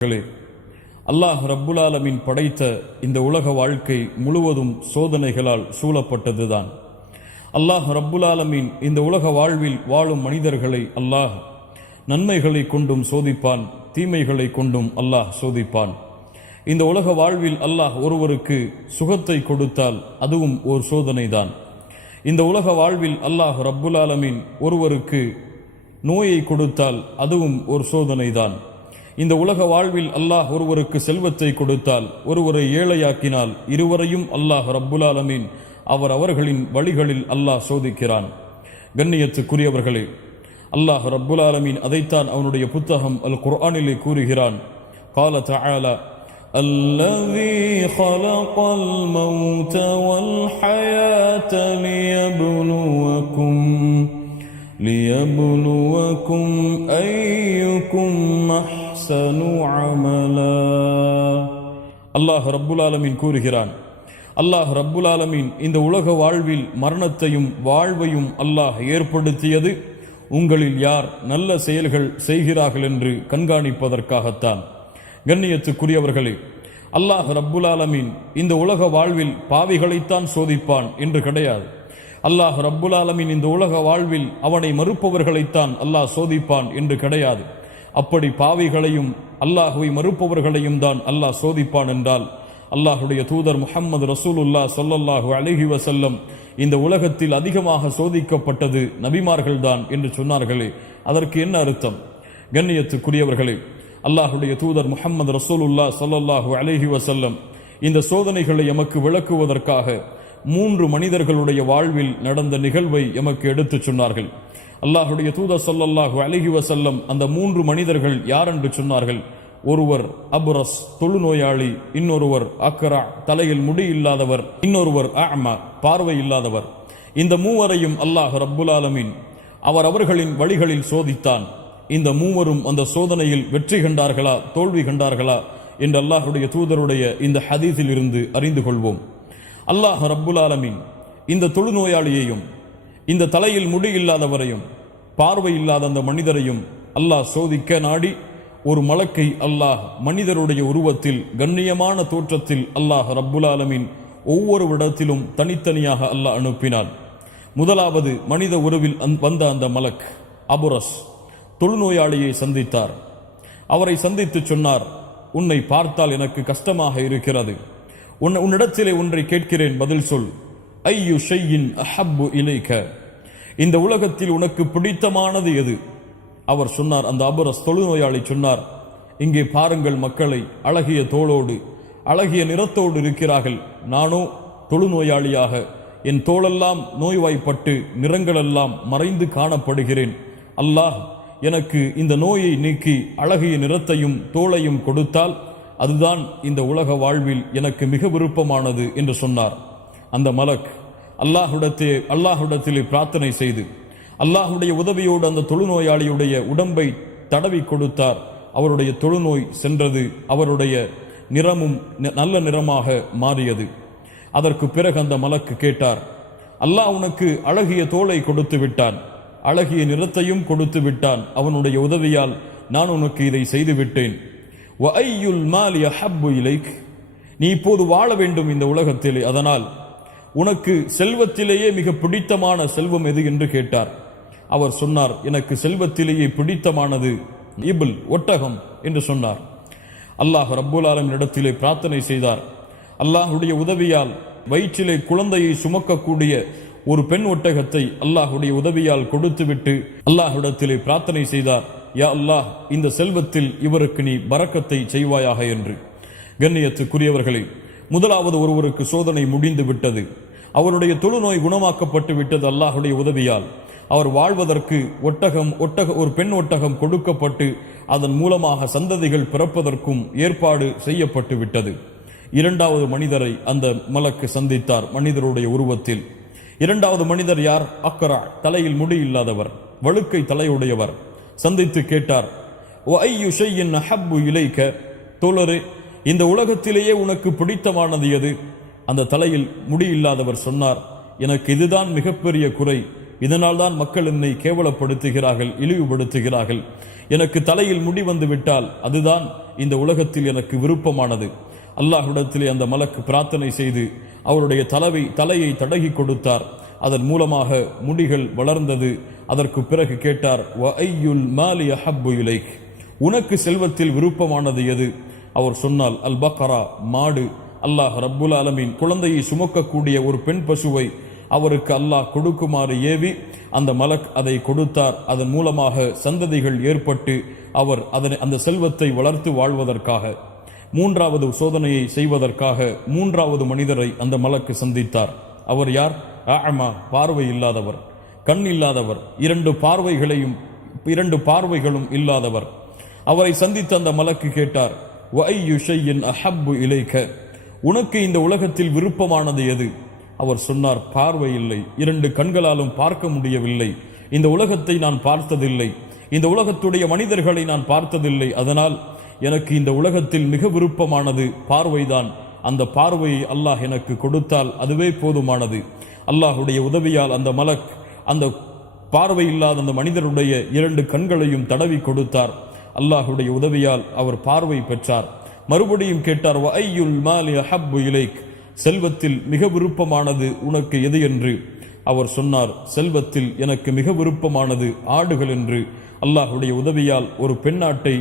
அல்லாஹ் ரப்புல் ஆலமீன் படைத்த இந்த உலக வாழ்க்கை முழுவதும் சோதனைகளால் சூழப்பட்டதுதான். அல்லாஹ் ரப்புல் ஆலமீன் இந்த உலக வாழ்வில் வாழும் மனிதர்களை அல்லாஹ் நன்மைகளை கொண்டும் சோதிப்பான், தீமைகளை கொண்டும் அல்லாஹ் சோதிப்பான். இந்த உலக வாழ்வில் அல்லாஹ் ஒருவருக்கு சுகத்தை கொடுத்தால் அதுவும் ஒரு சோதனைதான். இந்த உலக வாழ்வில் அல்லாஹ் ரப்புல் ஆலமீன் ஒருவருக்கு நோயை கொடுத்தால் அதுவும் ஒரு சோதனைதான். இந்த உலக வாழ்வில் அல்லாஹ் ஒருவருக்கு செல்வத்தை கொடுத்தால், ஒருவரை ஏழையாக்கினால், இருவரையும் அல்லாஹ் ரப்புல் ஆலமீன் அவர்களின் வழிகளில் அல்லாஹ் சோதிக்கிறான். கண்ணியத்துக்குரியவர்களே, அல்லாஹ் ரப்புல் ஆலமீன் அதைத்தான் அவனுடைய புத்தகம் அல் குர்ஆனிலே கூறுகிறான். قال تعالى الذي خلق الموت والحياة ليبلوكم أيكم أحسن عملا. அல்லாஹ் ரப்புல் ஆலமீன் கூறுகிறான், அல்லாஹ் ரப்புல் ஆலமீன் இந்த உலக வாழ்வில் மரணத்தையும் வாழ்வையும் அல்லாஹ் ஏற்படுத்தியது உங்களில் யார் நல்ல செயல்கள் செய்கிறார்கள் என்று கண்காணிப்பதற்காகத்தான். கண்ணியத்துக்குரியவர்களே, அல்லாஹ் ரப்புல் ஆலமீன் இந்த உலக வாழ்வில் பாவிகளைத்தான் சோதிப்பான் என்று கிடையாது. அல்லாஹ் ரப்புல் ஆலமீன் இந்த உலக வாழ்வில் அவனை மறுப்பவர்களைத்தான் அல்லாஹ் சோதிப்பான் என்று கிடையாது. அப்படி பாவிகளையும் அல்லாஹுவை மறுப்பவர்களையும் தான் அல்லாஹ் சோதிப்பான் என்றால், அல்லாஹுடைய தூதர் முஹம்மது ரசூலுல்லாஹ் ஸல்லல்லாஹு அலைஹி வஸல்லம் இந்த உலகத்தில் அதிகமாக சோதிக்கப்பட்டது நபிமார்கள் தான் என்று சொன்னார்களே, அதற்கு என்ன அர்த்தம்? கண்ணியத்துக்குரியவர்களே, அல்லாஹுடைய தூதர் முஹம்மது ரசூலுல்லாஹ் ஸல்லல்லாஹு அலைஹி வஸல்லம் இந்த சோதனைகளை எமக்கு விளக்குவதற்காக 3 மனிதர்களுடைய வாழ்வில் நடந்த நிகழ்வை எமக்கு எடுத்துச் சொன்னார்கள். அல்லாஹுடைய தூதர் ஸல்லல்லாஹு அலைஹி வஸல்லம் அந்த 3 மனிதர்கள் யார் என்று சொன்னார்கள். ஒருவர் அபுரஸ், தொழுநோயாளி, இன்னொருவர் அக்ரா, தலையில் முடி இல்லாதவர், இன்னொருவர் அஅமா, பார்வை இல்லாதவர். இந்த மூவரையும் அல்லாஹ் ரப்புல் ஆலமீன் அவர்களின் வழிகளில் சோதித்தான். இந்த மூவரும் அந்த சோதனையில் வெற்றி கண்டார்களா, தோல்வி கண்டார்களா என்று அல்லாஹுடைய தூதருடைய இந்த ஹதீஸில் இருந்து அறிந்து கொள்வோம். அல்லாஹ் ரப்புல் ஆலமீன் இந்த தொழுநோயாளியையும், இந்த தலையில் முடி இல்லாதவரையும், பார்வை இல்லாத அந்த மனிதரையும் அல்லாஹ் சோதிக்க நாடி ஒரு மலக்கை அல்லாஹ் மனிதருடைய உருவத்தில் கண்ணியமான தோற்றத்தில் அல்லாஹ் ரப்புல் ஆலமீன் ஒவ்வொரு இடத்திலும் தனித்தனியாக அல்லாஹ் அனுப்பினான். முதலாவது மனித உருவில் வந்த அந்த மலக் அபுரஸ் தொழுநோயாளியை சந்தித்தார். அவரை சந்தித்து சொன்னார், உன்னை பார்த்தால் எனக்கு கஷ்டமாக இருக்கிறது. உன்னிடத்திலே ஒன்றை கேட்கிறேன், பதில் சொல். ஐயு ஷையின் அஹப்பு இலைக்க, இந்த உலகத்தில் உனக்கு பிடித்தமானது எது? அவர் சொன்னார், அந்த அபுரஸ் தொழுநோயாளி சொன்னார், இங்கே பாருங்கள் மக்களை, அழகிய தோளோடு அழகிய நிறத்தோடு இருக்கிறார்கள். நானோ தொழுநோயாளியாக என் தோளெல்லாம் நோய்வாய்ப்பட்டு நிறங்களெல்லாம் மறைந்து காணப்படுகிறேன். அல்லாஹ் எனக்கு இந்த நோயை நீக்கி அழகிய நிறத்தையும் தோளையும் கொடுத்தால் அதுதான் இந்த உலக வாழ்வில் எனக்கு மிக விருப்பமானது என்று சொன்னார். அந்த மலக் அல்லாஹ்விடத்திலே பிரார்த்தனை செய்து அல்லாஹுடைய உதவியோடு அந்த தொழுநோயாளியுடைய உடம்பை தடவி கொடுத்தார். அவருடைய தொழுநோய் சென்றது. அவருடைய நிறமும் நல்ல நிறமாக மாறியது. அதற்கு பிறகு அந்த மலக்கு கேட்டார், அல்லாஹ் உனக்கு அழகிய தோளை கொடுத்து விட்டான், அழகிய நிறத்தையும் கொடுத்து விட்டான். அவனுடைய உதவியால் நான் உனக்கு இதை செய்து விட்டேன். வஅய்யுல் மாலி அஹப்பு இலைக், நீ இப்போது வாழ வேண்டும் இந்த உலகத்திலே, அதனால் உனக்கு செல்வத்திலேயே மிக பிடித்தமான செல்வம் எது என்று கேட்டார். அவர் சொன்னார், எனக்கு செல்வத்திலேயே பிடித்தமானது இபில், ஒட்டகம் என்று சொன்னார். அல்லாஹ் ரப்புல் ஆலமீன் இடத்திலே பிரார்த்தனை செய்தார். அல்லாஹுடைய உதவியால் வயிற்றிலே குழந்தையை சுமக்கக்கூடிய ஒரு பெண் ஒட்டகத்தை அல்லாஹுடைய உதவியால் கொடுத்துவிட்டு அல்லாஹ்விடத்திலே பிரார்த்தனை செய்தார், யா அல்லாஹ், இந்த செல்வத்தில் இவருக்கு நீ பரக்கத்தை செய்வாயாக என்று. கண்ணியத்துக்குரியவர்களே, முதலாவது ஒருவருக்கு சோதனை முடிந்து விட்டது. அவருடைய தொழுநோய் குணமாக்கப்பட்டு விட்டது அல்லாஹுடைய உதவியால். அவர் வாழ்வதற்கு ஒரு பெண் ஒட்டகம் கொடுக்கப்பட்டு அதன் மூலமாக சந்ததிகள் பிறப்பதற்கும் ஏற்பாடு செய்யப்பட்டு விட்டது. இரண்டாவது மனிதரை அந்த மலக்கு சந்தித்தார் மனிதருடைய உருவத்தில். இரண்டாவது மனிதர் யார்? அக்ரா, தலையில் முடி இல்லாதவர், வழுக்கை தலையுடையவர். சந்தித்து கேட்டார், வஅய்யு ஷையின் அஹப்பு இலைக்க, தோழரே, இந்த உலகத்திலேயே உனக்கு பிடித்தமானது எது? அந்த தலையில் முடி இல்லாதவர் சொன்னார், எனக்கு இதுதான் மிகப்பெரிய குறை. இதனால் தான் மக்கள் என்னை கேவலப்படுத்துகிறார்கள், இழிவுபடுத்துகிறார்கள். எனக்கு தலையில் முடி வந்து விட்டால் அதுதான் இந்த உலகத்தில் எனக்கு விருப்பமானது. அல்லாஹ்விடத்திலே அந்த மலக்கு பிரார்த்தனை செய்து அவருடைய தலையை தடகி கொடுத்தார். அதன் மூலமாக முடிகள் வளர்ந்தது. அதற்கு பிறகு கேட்டார், வஅய்யுல் மாலி அஹப்பு இலைக், உனக்கு செல்வத்தில் விருப்பமானது எது? அவர் சொன்னால், அல் பக்ரா, மாடு. அல்லாஹ் ரப்புல் ஆலமீன் குழந்தையை சுமக்கக்கூடிய ஒரு பெண் பசுவை அவருக்கு அல்லாஹ் கொடுக்குமாறு ஏவி அந்த மலக் அதை கொடுத்தார். அதன் மூலமாக சந்ததிகள் ஏற்பட்டு அவர் அந்த செல்வத்தை வளர்த்து வாழ்வதற்காக, மூன்றாவது சோதனையை செய்வதற்காக மூன்றாவது மனிதரை அந்த மலக்கு சந்தித்தார். அவர் யார்? அஅமா, பார்வை இல்லாதவர், கண் இல்லாதவர், இரண்டு பார்வைகளும் இல்லாதவர். அவரை சந்தித்த அந்த மலக்கு கேட்டார், வஅய்யு ஷைஇன் அஹப்பு இலைக, உனக்கு இந்த உலகத்தில் விருப்பமானது எது? அவர் சொன்னார், பார்வை இல்லை, இரண்டு கண்களாலும் பார்க்க முடியவில்லை, இந்த உலகத்தை நான் பார்த்ததில்லை, இந்த உலகத்துடைய மனிதர்களை நான் பார்த்ததில்லை, அதனால் எனக்கு இந்த உலகத்தில் மிக விருப்பமானது பார்வைதான். அந்த பார்வையை அல்லாஹ் எனக்கு கொடுத்தால் அதுவே போதுமானது. அல்லாஹுடைய உதவியால் அந்த மலக் அந்த பார்வை இல்லாத அந்த மனிதருடைய இரண்டு கண்களையும் தடவி கொடுத்தார். அல்லாஹுடைய உதவியால் அவர் பார்வை பெற்றார். மறுபடியும் கேட்டார், வஅய்யுல் மாலி அஹப்பு இலைக், செல்வத்தில் மிக விருப்பமானது உனக்கு எது என்று. அவர் சொன்னார், செல்வத்தில் எனக்கு மிக விருப்பமானது ஆடுகள் என்று. அல்லாஹுடைய உதவியால் ஒரு பெண்ணாட்டை,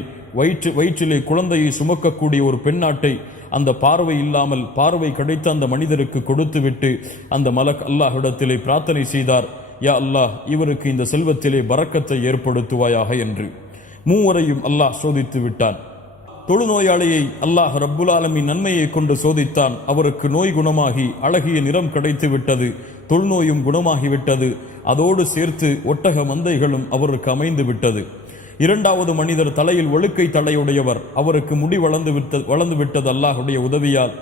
வயிற்றிலே குழந்தையை சுமக்கக்கூடிய ஒரு பெண்ணாட்டை அந்த பார்வை இல்லாமல் பார்வை கிடைத்த அந்த மனிதருக்கு கொடுத்துவிட்டு அந்த மலக் அல்லாஹ்விடத்திலே பிரார்த்தனை செய்தார், யா அல்லாஹ், இவருக்கு இந்த செல்வத்திலே பரக்கத்தை ஏற்படுத்துவாயாக என்று. மூவரையும் அல்லாஹ் சோதித்து விட்டான். தொழுநோயாளியை அல்லாஹ் ரப்புல் ஆலமீன் நன்மையை கொண்டு சோதித்தான். அவருக்கு நோய் குணமாகி அழகிய நிறம் கிடைத்து விட்டது, தொழுநோயும் குணமாகிவிட்டது. அதோடு சேர்த்து ஒட்டக மந்தைகளும் அவருக்கு அமைந்து விட்டது. இரண்டாவது மனிதர் தலையில் ஒழுக்கை தலையுடையவர், அவருக்கு முடி வளர்ந்து விட்டது. அல்லாஹுடைய உதவியால்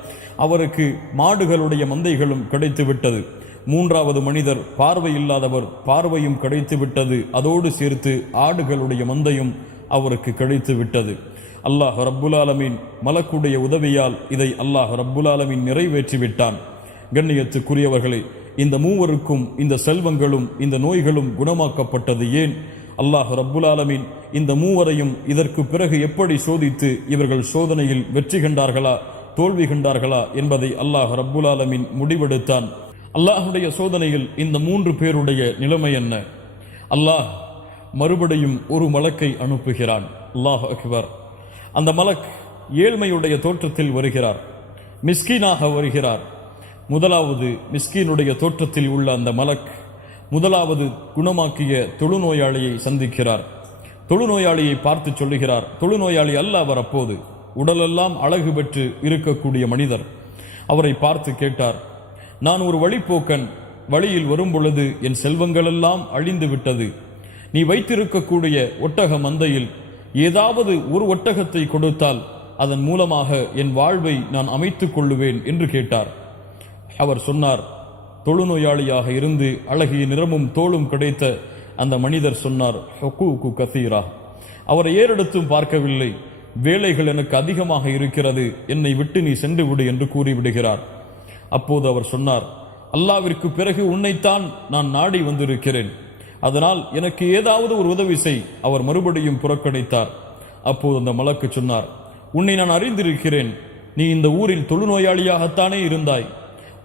அவருக்கு மாடுகளுடைய மந்தைகளும் கிடைத்து விட்டது. மூன்றாவது மனிதர் பார்வை இல்லாதவர், பார்வையும் கிடைத்து விட்டது. அதோடு சேர்த்து ஆடுகளுடைய மந்தையும் அவருக்கு கிடைத்து விட்டது. அல்லாஹ் ரப்புல் ஆலமீன் மலக்குடைய உதவியால் இதை அல்லாஹ் ரப்புல் ஆலமீன் நிறைவேற்றி விட்டான். கண்ணியத்துக்குரியவர்களே, இந்த மூவருக்கும் இந்த செல்வங்களும் இந்த நோய்களும் குணமாக்கப்பட்டது ஏன்? அல்லாஹ் ரப்புல் ஆலமீன் இந்த மூவரையும் இதற்கு பிறகு எப்படி சோதித்து இவர்கள் சோதனையில் வெற்றி கண்டார்களா தோல்வி கண்டார்களா என்பதை அல்லாஹ் ரப்புல் ஆலமீன் முடிவெடுத்தான். அல்லாஹுடைய சோதனையில் இந்த மூன்று பேருடைய நிலைமை என்ன? அல்லாஹ் மறுபடியும் ஒரு மலக்கை அனுப்புகிறான். அல்லாஹ் அக்பர். அந்த மலக் ஏழ்மையுடைய தோற்றத்தில் வருகிறார், மிஸ்கீனாக வருகிறார். முதலாவது மிஸ்கீனுடைய தோற்றத்தில் உள்ள அந்த மலக் முதலாவது குணமாக்கிய தொழுநோயாளியை சந்திக்கிறார். தொழுநோயாளியை பார்த்து சொல்லுகிறார், தொழுநோயாளி அல்ல அவர், அப்போது உடலெல்லாம் அழகு பெற்று இருக்கக்கூடிய மனிதர். அவரை பார்த்து கேட்டார், நான் ஒரு வழிப்போக்கன், வழியில் வரும் பொழுது என் செல்வங்களெல்லாம் அழிந்து விட்டது. நீ வைத்திருக்கக்கூடிய ஒட்டக மந்தையில் ஏதாவது ஒரு ஒட்டகத்தை கொடுத்தால் அதன் மூலமாக என் வாழ்வை நான் அமைத்துக் கொள்ளுவேன் என்று கேட்டார். அவர் சொன்னார், தொழுநோயாளியாக இருந்து அழகிய நிறமும் தோளும் கிடைத்த அந்த மனிதர் சொன்னார், ஹுகூகு கசீரா, அவரை ஏறெடுத்தும் பார்க்கவில்லை, வேலைகள் எனக்கு அதிகமாக இருக்கிறது, என்னை விட்டு நீ சென்று விடு என்று கூறிவிடுகிறார். அப்போது அவர் சொன்னார், அல்லாவிற்கு பிறகு உன்னைத்தான் நான் நாடி வந்திருக்கிறேன், அதனால் எனக்கு ஏதாவது ஒரு உதவி செய். அவர் மறுபடியும் புறக்கணித்தார். அப்போது அந்த மலக்கு சொன்னார், உன்னை நான் அறிந்திருக்கிறேன், நீ இந்த ஊரில் தொழுநோயாளியாகத்தானே இருந்தாய்,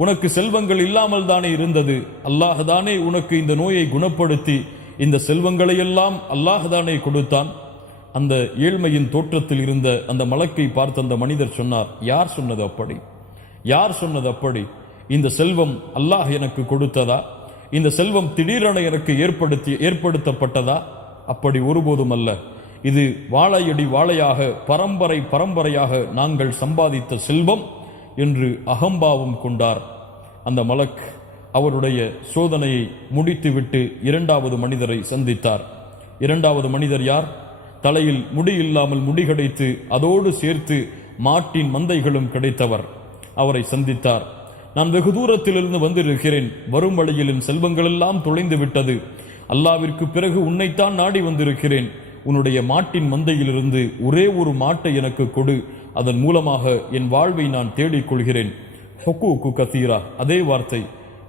உனக்கு செல்வங்கள் இல்லாமல் தானே இருந்தது, அல்லாஹ் தானே உனக்கு இந்த நோயை குணப்படுத்தி இந்த செல்வங்களை எல்லாம் அல்லாஹ் தானே கொடுத்தான். அந்த ஏழ்மையின் தோற்றத்தில் இருந்த அந்த மலக்கை பார்த்த அந்த மனிதர் சொன்னார், யார் சொன்னது அப்படி? யார் சொன்னது அப்படி? இந்த செல்வம் அல்லாஹ் எனக்கு கொடுத்ததா? இந்த செல்வம் திடீரென எனக்கு ஏற்படுத்தப்பட்டதா? அப்படி ஒருபோதும் அல்ல. இது வாழையடி வாழையாக பரம்பரையாக நாங்கள் சம்பாதித்த செல்வம் என்று அகம்பாவம் கொண்டார். அந்த மலக் அவருடைய சோதனையை முடித்துவிட்டு இரண்டாவது மனிதரை சந்தித்தார். இரண்டாவது மனிதர் யார்? தலையில் முடி இல்லாமல் முடி கிடைத்து அதோடு சேர்த்து மாட்டின் மந்தைகளும் கிடைத்தவர். அவரை சந்தித்தார். நான் வெகு தூரத்திலிருந்து வந்திருக்கிறேன், வரும் வழியில் என் செல்வங்களெல்லாம் தொலைந்து விட்டது, அல்லாவிற்கு பிறகு உன்னைத்தான் நாடி வந்திருக்கிறேன், உன்னுடைய மாட்டின் மந்தையிலிருந்து ஒரே ஒரு மாட்டை எனக்கு கொடு, அதன் மூலமாக என் வாழ்வை நான் தேடிக்கொள்கிறேன். ஹுகூகு கசீரா, அதே வார்த்தை,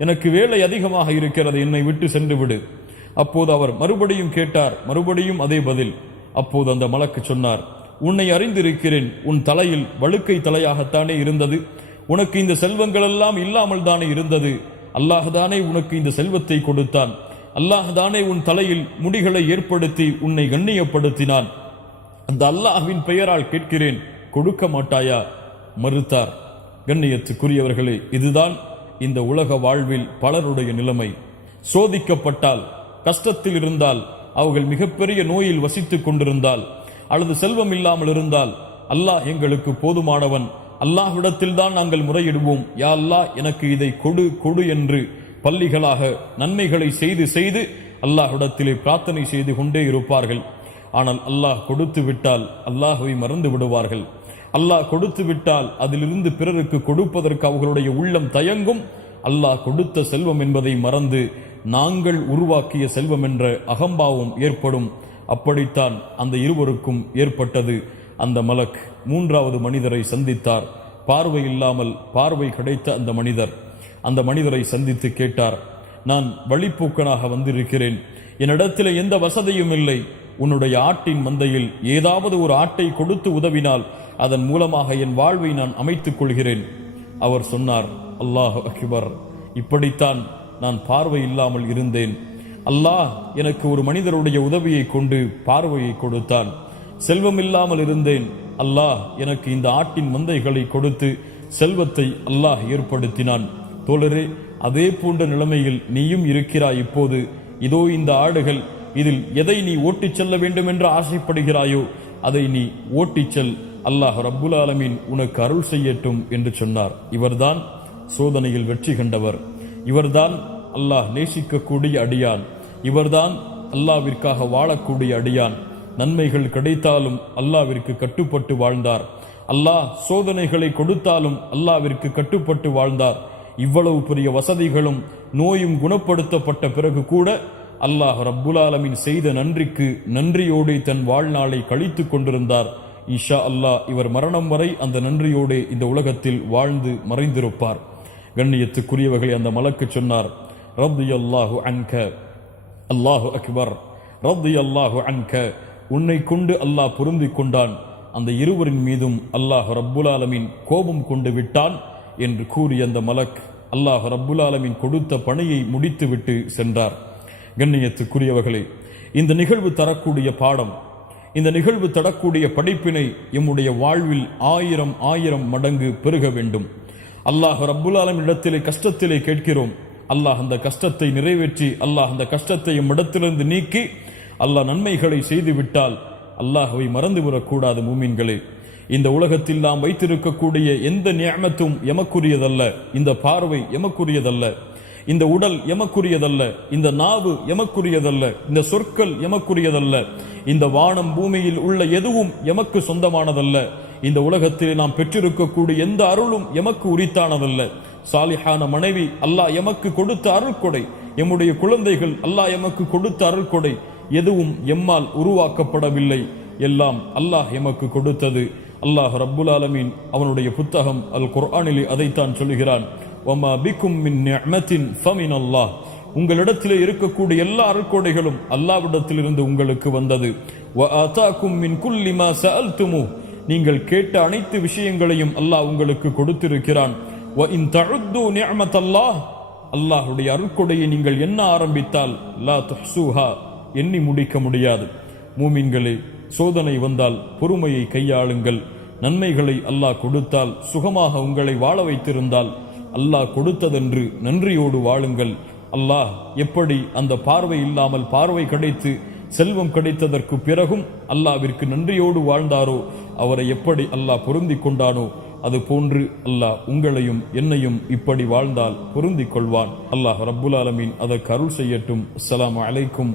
எனக்கு வேலை அதிகமாக இருக்கிறது, என்னை விட்டு சென்று விடு. அப்போது அவர் மறுபடியும் கேட்டார், மறுபடியும் அதே பதில். அப்போது அந்த மலக்கு சொன்னார், உன்னை அறிந்திருக்கிறேன். உன் தலையில் வழுக்கை தலையாகத்தானே இருந்தது. உனக்கு இந்த செல்வங்கள் எல்லாம் இல்லாமல் தானே இருந்தது. அல்லாஹ்தானே உனக்கு இந்த செல்வத்தை கொடுத்தான். அல்லாஹ்தானே உன் தலையில் முடிகளை ஏற்படுத்தி உன்னை கண்ணியப்படுத்தினான். அந்த அல்லாஹ்வின் பெயரால் கேட்கிறேன், கொடுக்க மாட்டாயா? மறுத்தார். கண்ணியத்துக்குரியவர்களே, இதுதான் இந்த உலக வாழ்வில் பலருடைய நிலைமை. சோதிக்கப்பட்டால், கஷ்டத்தில் இருந்தால், அவர்கள் மிகப்பெரிய நோயில் வசித்துக் கொண்டிருந்தால், அல்லது செல்வம் இல்லாமல் இருந்தால், அல்லாஹ் எங்களுக்கு போதுமானவன், அல்லாஹ்விடத்தில் தான் நாங்கள் முறையிடுவோம், யா அல்லாஹ் எனக்கு இதை கொடு கொடு என்று பள்ளிகளாக நன்மைகளை செய்து செய்து அல்லாஹ்விடத்திலே பிரார்த்தனை செய்து கொண்டே இருப்பார்கள். ஆனால் அல்லாஹ் கொடுத்து விட்டால் அல்லாஹ்வை மறந்து விடுவார்கள். அல்லாஹ் கொடுத்து விட்டால் அதிலிருந்து பிறருக்கு கொடுப்பதற்கு அவர்களுடைய உள்ளம் தயங்கும். அல்லாஹ் கொடுத்த செல்வம் என்பதை மறந்து நாங்கள் உருவாக்கிய செல்வம் என்ற அகம்பாவம் ஏற்படும். அப்படித்தான் அந்த இருவருக்கும் ஏற்பட்டது. அந்த மலக் மூன்றாவது மனிதரை சந்தித்தார். பார்வை இல்லாமல் பார்வை கிடைத்த அந்த மனிதரை சந்தித்து கேட்டார், நான் வழிப்போக்கனாக வந்திருக்கிறேன். என்னிடத்தில் எந்த வசதியும் இல்லை. உன்னுடைய ஆட்டின் மந்தையில் ஏதாவது ஒரு ஆட்டை கொடுத்து உதவினால் அதன் மூலமாக என் வாழ்வை நான் அமைத்துக் கொள்கிறேன். அவர் சொன்னார், அல்லாஹ் அக்பர், இப்படித்தான் நான் பார்வை இல்லாமல் இருந்தேன். அல்லாஹ் எனக்கு ஒரு மனிதருடைய உதவியை கொண்டு பார்வையை கொடுத்தான். செல்வம் இல்லாமல் இருந்தேன். அல்லாஹ் எனக்கு இந்த ஆட்டின் மந்தைகளை கொடுத்து செல்வத்தை அல்லாஹ் ஏற்படுத்தினான். தோழரே, அதே போன்ற நிலைமையில் நீயும் இருக்கிறாய். இப்போது இதோ இந்த ஆடுகள், இதில் எதை நீ ஓட்டிச் செல்ல வேண்டும் என்று ஆசைப்படுகிறாயோ அதை நீ ஓட்டிச் செல். அல்லாஹ் ரப்புல் ஆலமீன் உனக்கு அருள் செய்யட்டும் என்று சொன்னார். இவர்தான் சோதனையில் வெற்றி கண்டவர். இவர்தான் அல்லாஹ் நேசிக்கக்கூடிய அடியான். இவர்தான் அல்லாஹ்விற்காக வாழக்கூடிய அடியான். நன்மைகள் கிடைத்தாலும் அல்லாஹ்விற்கு கட்டுப்பட்டு வாழ்ந்தார். அல்லாஹ் சோதனைகளை கொடுத்தாலும் அல்லாஹ்விற்கு கட்டுப்பட்டு வாழ்ந்தார். இவ்வளவு பெரிய வசதிகளும் நோயும் குணப்படுத்தப்பட்ட பிறகு கூட அல்லாஹ் ரப்புல் ஆலமீன் செய்த நன்றிக்கு நன்றியோடு தன் வாழ்நாளை கழித்துக் கொண்டிருந்தார். இன்ஷா அல்லாஹ் இவர் மரணம் வரை அந்த நன்றியோடு இந்த உலகத்தில் வாழ்ந்து மறைந்திருப்பார். கண்ணியத்துக்குரியவர்களை அந்த மலக்கு சொன்னார், ரத்தியல்லாஹு அன்க, அல்லாஹு அக்பர், ரத்தியல்லாஹு அன்க, உன்னை கொண்டு அல்லாஹ் பொருந்திக் கொண்டான். அந்த இருவரின் மீதும் அல்லாஹ் ரப்புல் ஆலமீன் கோபம் கொண்டு விட்டான் என்று கூறிய அந்த மலக் அல்லாஹ் ரப்புல் ஆலமீன் கொடுத்த பணியை முடித்துவிட்டு சென்றார். கண்ணியத்துக்குரியவர்களே, இந்த நிகழ்வு தரக்கூடிய பாடம், இந்த நிகழ்வு தரக்கூடிய படிப்பினை எம்முடைய வாழ்வில் ஆயிரம் மடங்கு பெருக வேண்டும். அல்லாஹ் ரப்புல் ஆலமீன் இடத்திலே கஷ்டத்திலே கேட்கிறோம். அல்லாஹ் அந்த கஷ்டத்தை நிறைவேற்றி, அல்லாஹ் அந்த கஷ்டத்தை இடத்திலிருந்து நீக்கி அல்லாஹ் நன்மைகளை செய்து விட்டால் அல்லாஹ்வை மறந்துவிடக்கூடாது. மூமின்களே, இந்த உலகத்தில் நாம் வைத்திருக்கக்கூடிய எந்த நியமத்தும் எமக்குரியதல்ல. இந்த பார்வை எமக்குரியதல்ல, இந்த உடல் எமக்குரியதல்ல, இந்த நாவு எமக்குரியதல்ல, இந்த சொற்கள் எமக்குரியதல்ல, இந்த வானம் பூமியில் உள்ள எதுவும் எமக்கு சொந்தமானதல்ல. இந்த உலகத்தில் நாம் பெற்றிருக்கக்கூடிய எந்த அருளும் எமக்கு உரித்தானதல்ல. சாலிஹான மனைவி அல்லாஹ் எமக்கு கொடுத்த அருள்கொடை, எம்முடைய குழந்தைகள் அல்லாஹ் எமக்கு கொடுத்த அருள்கொடை, எதுவும் எம்மால் உருவாக்கப்படவில்லை. எல்லாம் அல்லாஹ் எமக்கு கொடுத்தது. அல்லாஹ் ரப்புல் ஆலமீன் அவனுடைய புத்தகம் அல் குர்ஆனிலே அதைத்தான் சொல்கிறான், வமா பிக்கும் மின் நிஅமத்தின் ஃபமின் அல்லாஹ், உங்களிடத்திலே இருக்கக்கூடிய எல்லா அருள்கொடைகளும் அல்லாஹ்விடத்திலிருந்து உங்களுக்கு வந்தது. வ ஆதாக்கும் மின் குல்லி மா சஅல்துமு, நீங்கள் கேட்ட அனைத்து விஷயங்களையும் அல்லாஹ் உங்களுக்கு கொடுத்திருக்கிறான். வ இன் தஉது நிஅமத்தல்லாஹ், அல்லாஹ்வுடைய அருள்கொடையை நீங்கள் எண்ண ஆரம்பித்தால் லா துஹ்ஸூஹா, எண்ணி முடிக்க முடியாது. மூமின்களே, சோதனை வந்தால் பொறுமையை கையாளுங்கள். நன்மைகளை அல்லாஹ் கொடுத்தால், சுகமாக உங்களை வாழ வைத்திருந்தால் அல்லாஹ் கொடுத்ததென்று நன்றியோடு வாழுங்கள். அல்லாஹ் எப்படி அந்த பார்வை இல்லாமல் பார்வை கிடைத்து செல்வம் கிடைத்ததற்கு பிறகும் அல்லாஹ்விற்கு நன்றியோடு வாழ்ந்தாரோ, அவரை எப்படி அல்லாஹ் பொருந்திக் கொண்டானோ, அது போன்று அல்லாஹ் உங்களையும் என்னையும் இப்படி வாழ்ந்தால் பொருந்திக் கொள்வான். அல்லாஹ் ரப்புல் ஆலமீன் அதற்கு அருள் செய்யட்டும். அஸ்ஸலாமு அலைக்கும்.